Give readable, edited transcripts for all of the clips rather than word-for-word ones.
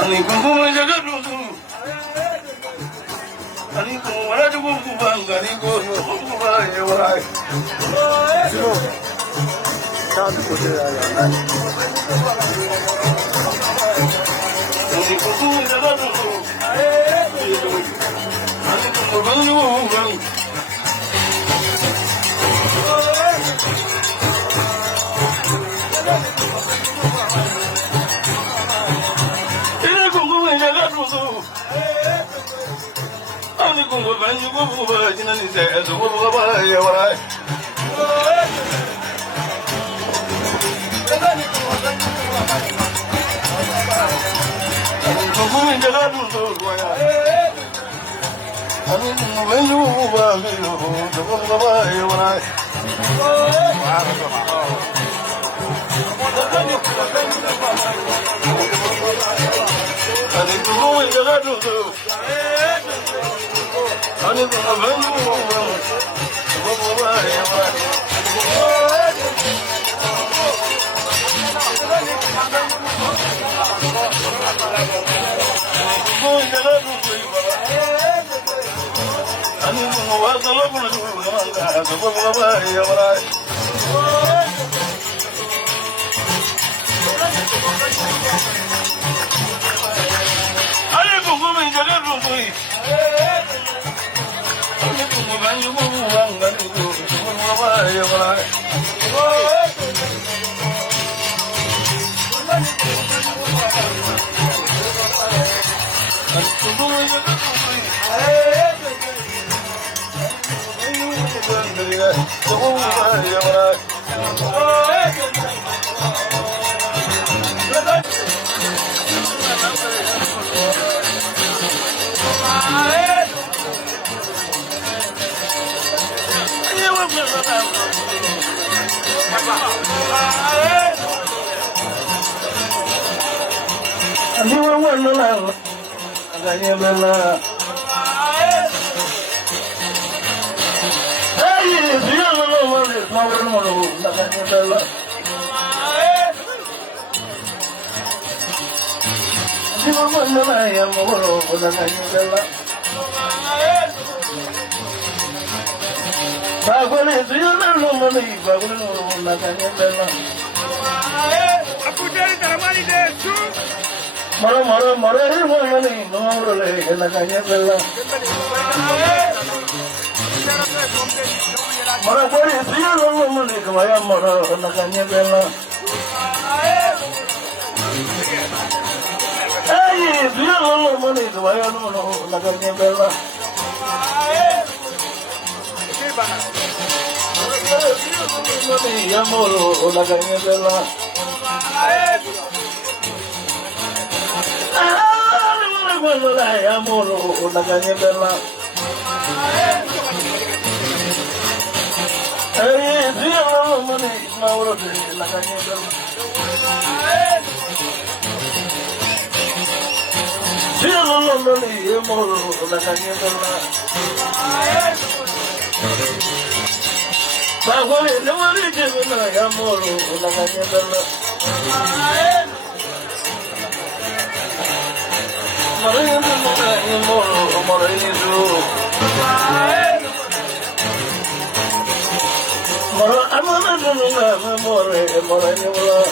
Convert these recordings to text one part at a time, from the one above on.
Ani kumbung jaga dulu. Ani kumbung ada juga kumbang. Ani kumbung ya warai. Satu putih aja. Ani kumbung jaga dulu. Ani kumbang juga. Ini kumbung jaga dulu. Ani kumbang juga jinan saya juga ya warai. Kumbung jaga dulu ya. Ani kumbang juga ya warai. Ani kumbung jaga dulu. Ani kumbang juga ya warai. Ani kumbang jaga dulu ya warai. Ani kumbang jaga dulu. Ani kumbang juga ya warai. Ani wala aganya bela. Hey, dia lo wale, mau aganya bela. Ani wala ya mau aganya bela. Bagole dia lo wale, bagole aganya bela. Aku dari Taramani desu. Mara ni no le aganya bela. Mara bori dia lo wale kaya mara aganya bela. Hey, dia lo wale kaya no aganya bela. Ya moro aganya bela. Ya moro aganya bela. Hey, dia lo wale mau aganya bela. Dia lo wale ya moro aganya bela. Bagole no wale jebela ya moro aganya bela. Moro amana nunga more nyola.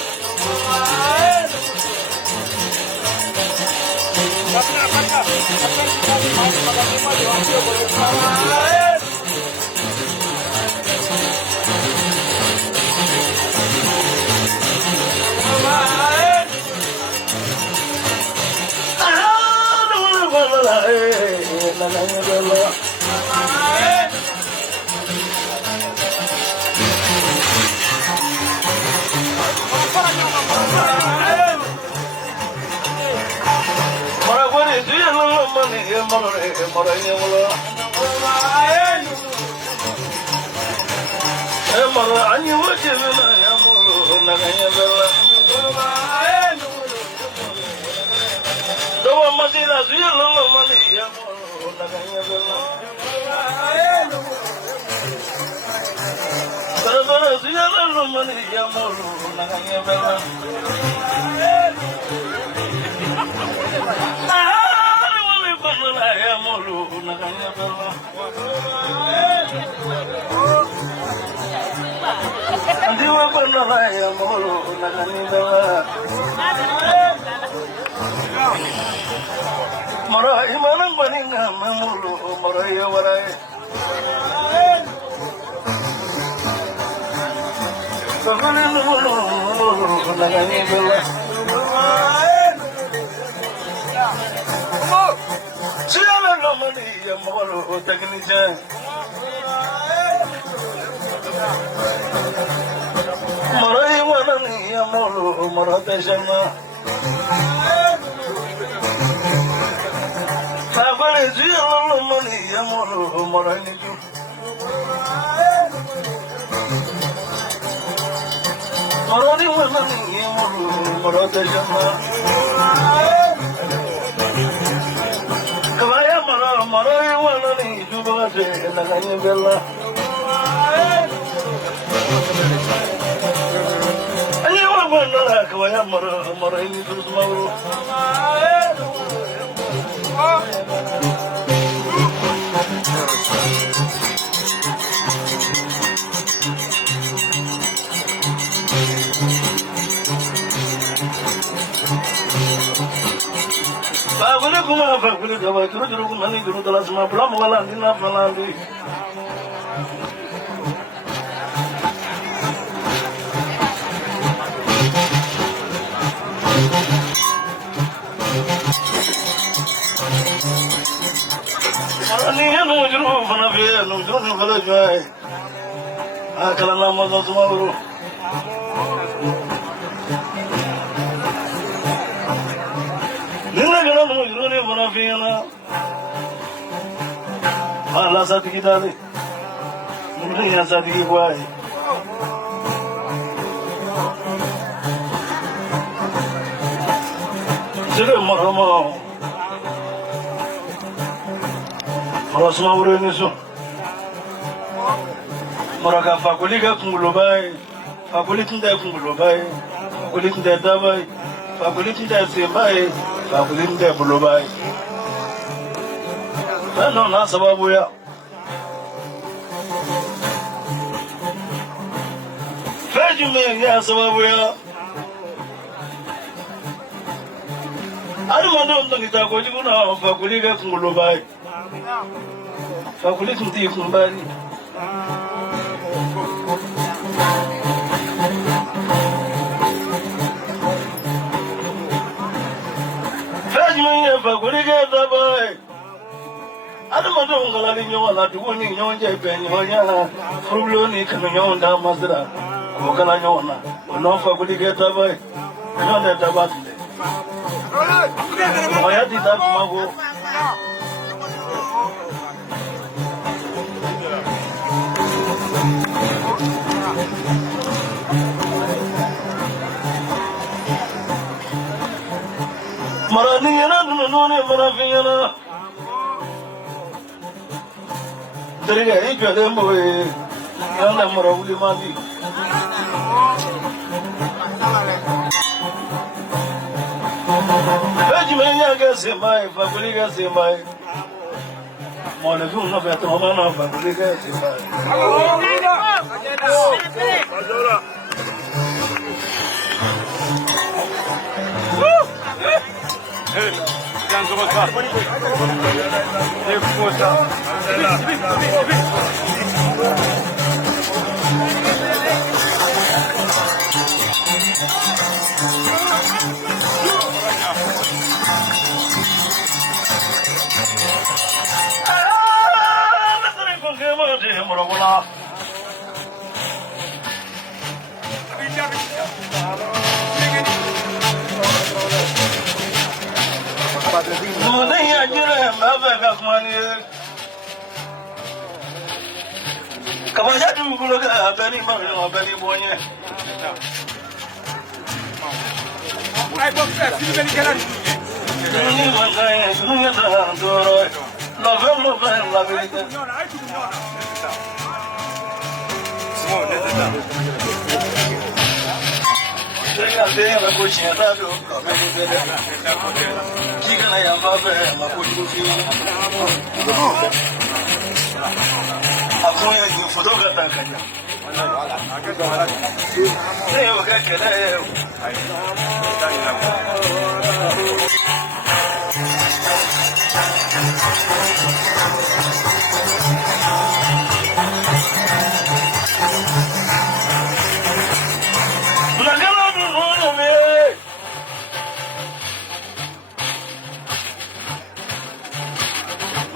Siyalo mani yamulu naganya bela. Ari wali panula yamulu naganya bela. Andiwa panula yamulu naganya bela. Mara imanang paninga mamulu mara yawarai. Maroni woman, Morota Jama. Kavaya Mara, Maroi woman, Jubate, and the Bella. And you want to like Kavaya Mara, Morini to tomorrow. Bagule kuma bagule jawa juru kumani juru telas ma pula mawala dina falandi. Marani anu juru fana fe anu juru fala jai. Akala nama zazmaru. Nina gana no jurone bonafina. Ala sati kitale. Nina sati kwai. Sire marama. Ala suma bure niso. Maraka fakulika kungulobai. Fakulitinda kungulobai. Fakulitinda dabai. Fakulitinda sembai. Fakulitinda bulobai. Bano na sababu ya. Fejume ya sababu ya. Alimando mtangita kwa jikuna fakulika kungulobai. Fakulitinda kumbali. Fakulika dabai. Alimando ngalali nyona tuwoni nyonje penye honya. Furuloni kama nyonda mazra. Wakala nyona. Unofa kulika dabai. Nyonda tabati. Hayati tabu mago. Marani yana dunone marafi yana. Teriga hicho dembo yana marawuli mali. Ejimenya gase mai fakulika se mai. Mole tu no beto mama fakulika se mai. Kabaya tu kalau ke bani mana bani buahnya. Ini macam ini ada dua November. they have a bush and I do. Chicken, I am not there. I'm going to photograph.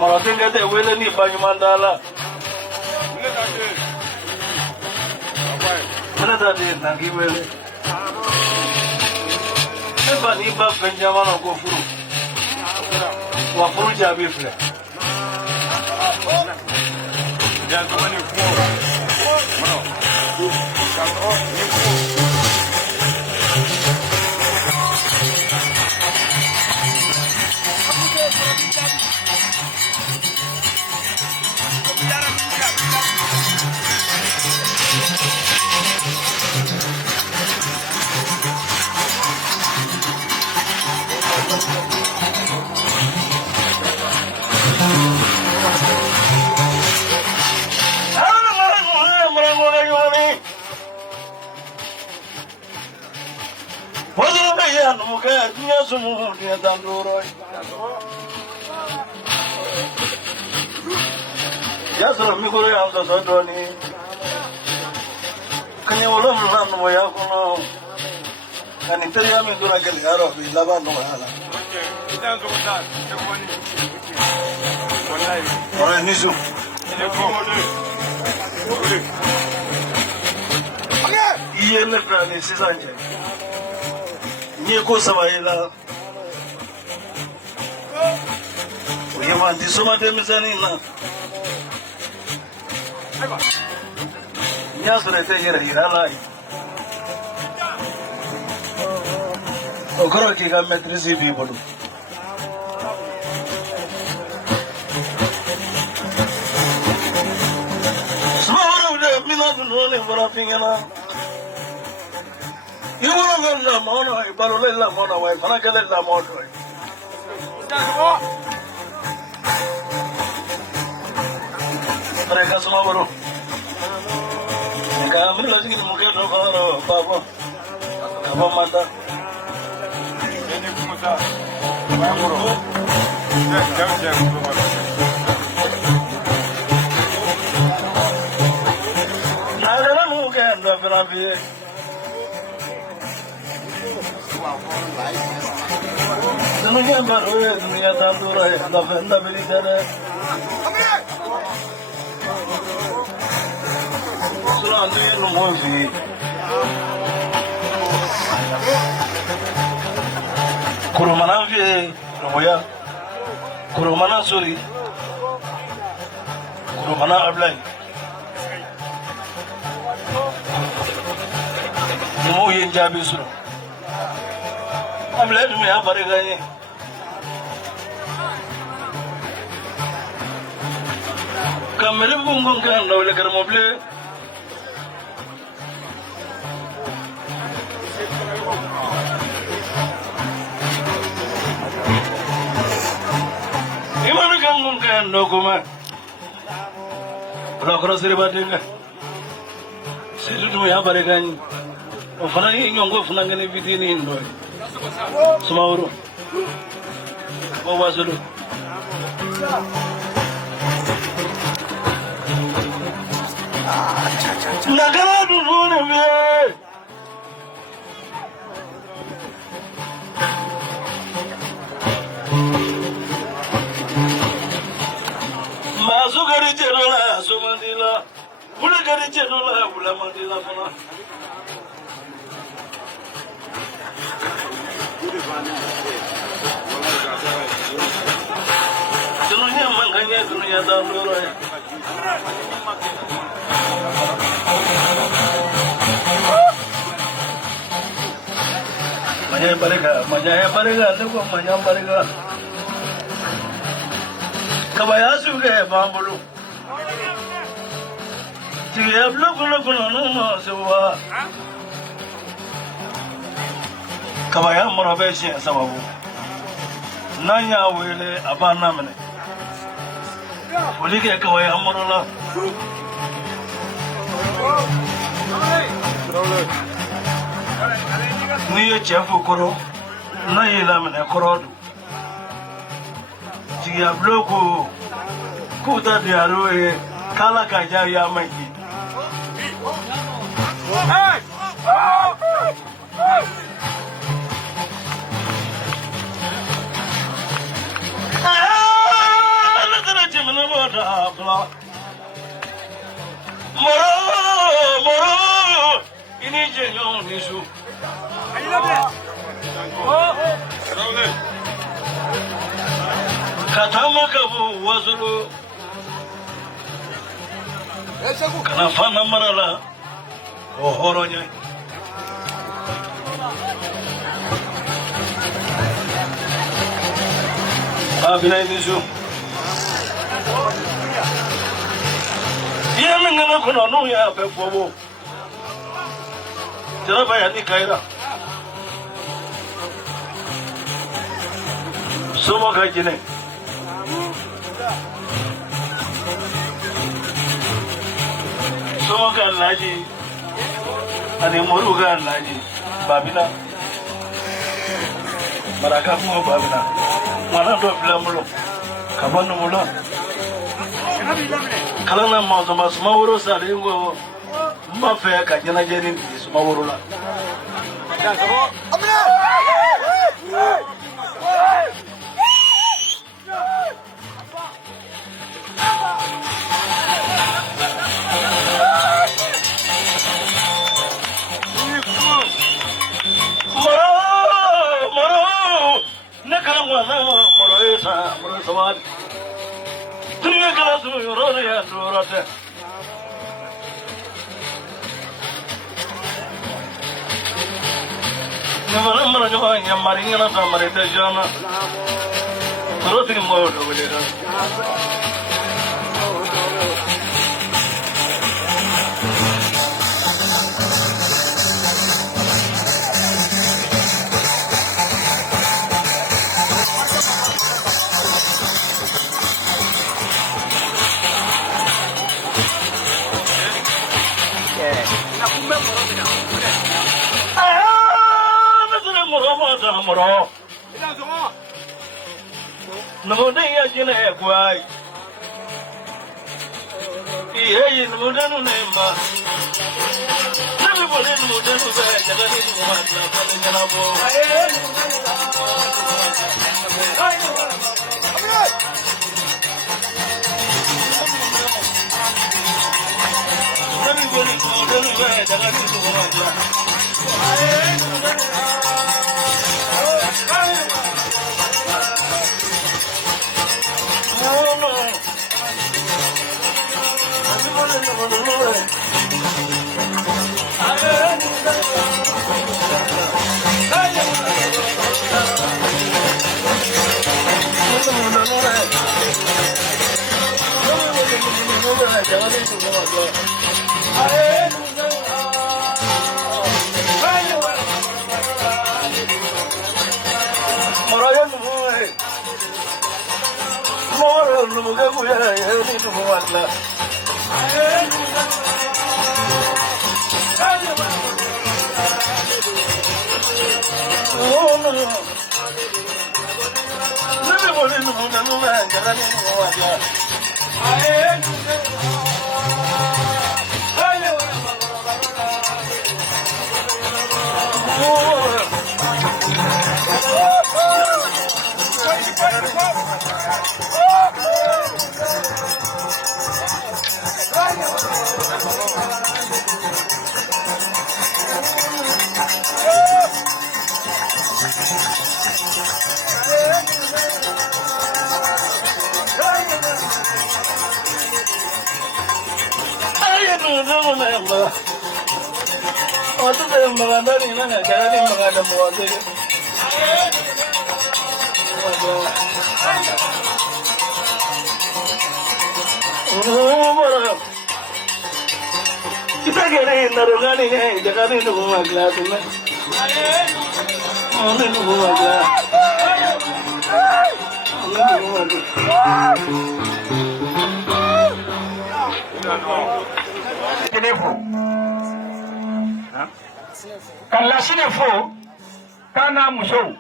Maratinga de wele ni Banyumandala. Another day, Nangi wele. Eba ni ba Benjamin go through. Wafuru jabi fle. Yes, I'm going to go to the Can you love me? We have no. And if you are going to get out of it, love no. Or an issue. Iye na prani sisanje. Nyeko samayela. Uye wanti soma temizani na. Nyasure te yera hirala. Okoro ki ka maîtrise bi bolu. Smoro de mina dunole vorapingena. You will la mona, Parola mona, wife, Panacala la motor. Recasmoro. Camilla is Mugano, Papa, Papa Mata. Dunia baru, dunia tandur, dah beri cara. Surat ni rumosi. Kurumana vi, rumoya. Kurumana suri. Kurumana ablai. Rumo yang jabi suru. Ablai tu meh apa reganya? Kamera bungung kan, dah boleh kerana mobil. Iman kan mungkin dokumen. Kalau seribat ini, seribu tu ya berikan. Orang ini nyonggo funang ini video ini Indo. Semua orang, bawa sulu. Negara dulu ni. Masuk dari cedola, sumandila. Pula dari cedola, pula mandila pula. Dunia makanya dunia tandur. Manja palega, देखो मजा palega. Kabaya suge bambulu. Tiap lu kuno no sewa. Kabaya Moravation, some of Nanya will abandon. Will you get Kabaya Morola? Near Chefu Koro, Nayalam and a Korodu. Diablo, Kuta Diaroe, Kalakajaya Maki. Moro, in Eugene issue. Katamakabu was Kanafana Marala or Horonya. Abinaisu. Yamina Kono, ya Pepo. Jarabaya Nikaira. Somokajine. Somoka Laji and Moruga Laji. Babina Marakamu Babina. Manado Flamuro. Kabano Mula. Kalana Mazamas Mauro Saringo Mafia Kajana Jenin is Maurula. Marina Samarita Jana Rotting Mode over there. Moro. No, they are in a quay. He is Mudanu Nema. Everybody in Mudanu bag, and I Kalasine fo kana muso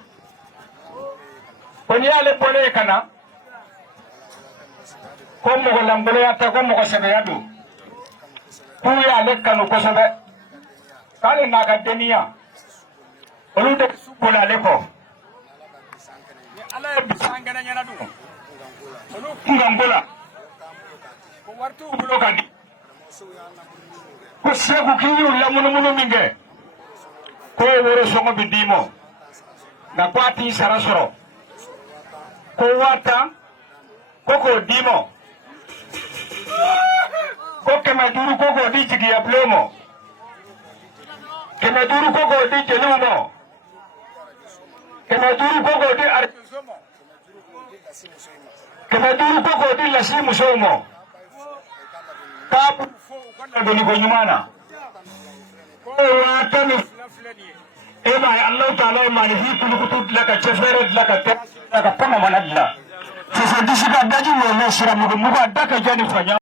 koni ale pole kana ko mo lambole ya ta ko mo sebe ya do ku ya le kanu ko sebe kale na ka deniya olu de kula le ko ni ala bisangana nyana du olu kungambola ko wartu bulo ka di ko segu kiyu lamunu minge ko woro songo bindimo na kwati sarasoro ko wata ko dimo ko kemaduru ko di jigi ya plemo kemaduru ko di jelumo kemaduru ko di arzomo kemaduru ko di lasimu somo tabu fo ko doni ko nyumana ko wata ni ema Allah taala mani hi kulukutu laka cheferet laka pama manadla sasa dishika daji mo mesira mugo mugo adaka jani fanya